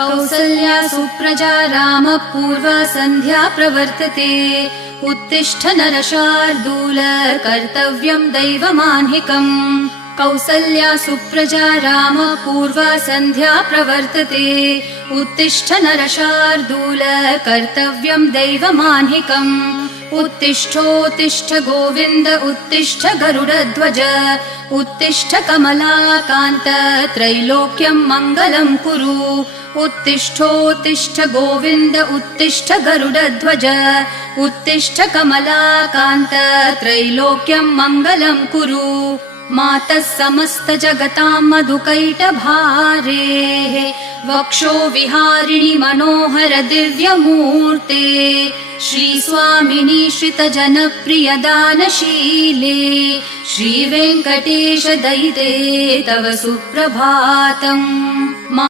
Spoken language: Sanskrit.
कौसल्या सुप्रजा रामः पूर्वा सन्ध्या प्रवर्तते। उत्तिष्ठ नरशार्दूल कर्तव्यं दैवमान्हिकम्। कौसल्या सुप्रजा रामः पूर्वा सन्ध्या प्रवर्तते। उत्तिष्ठ नरशार्दूल कर्तव्यं दैवमान्हिकम्। उत्तिष्ठोत्तिष्ठ गोविन्द उत्तिष्ठ गरुडध्वज। उत्तिष्ठ कमलाकान्त त्रैलोक्यं मङ्गलं कुरु। उत्तिष्ठोत्तिष्ठ गोविन्द उत्तिष्ठ गरुडध्वज। उत्तिष्ठ कमलाकान्त त्रैलोक्यं मङ्गलं कुरु। मातः समस्त जगतां मधुकैटभारेः वक्षो विहारिणि मनोहर दिव्यमूर्ते। श्रीस्वामिनि श्रितजनप्रिय दानशीले श्रीवेङ्कटेश दयिते तव सुप्रभातम्।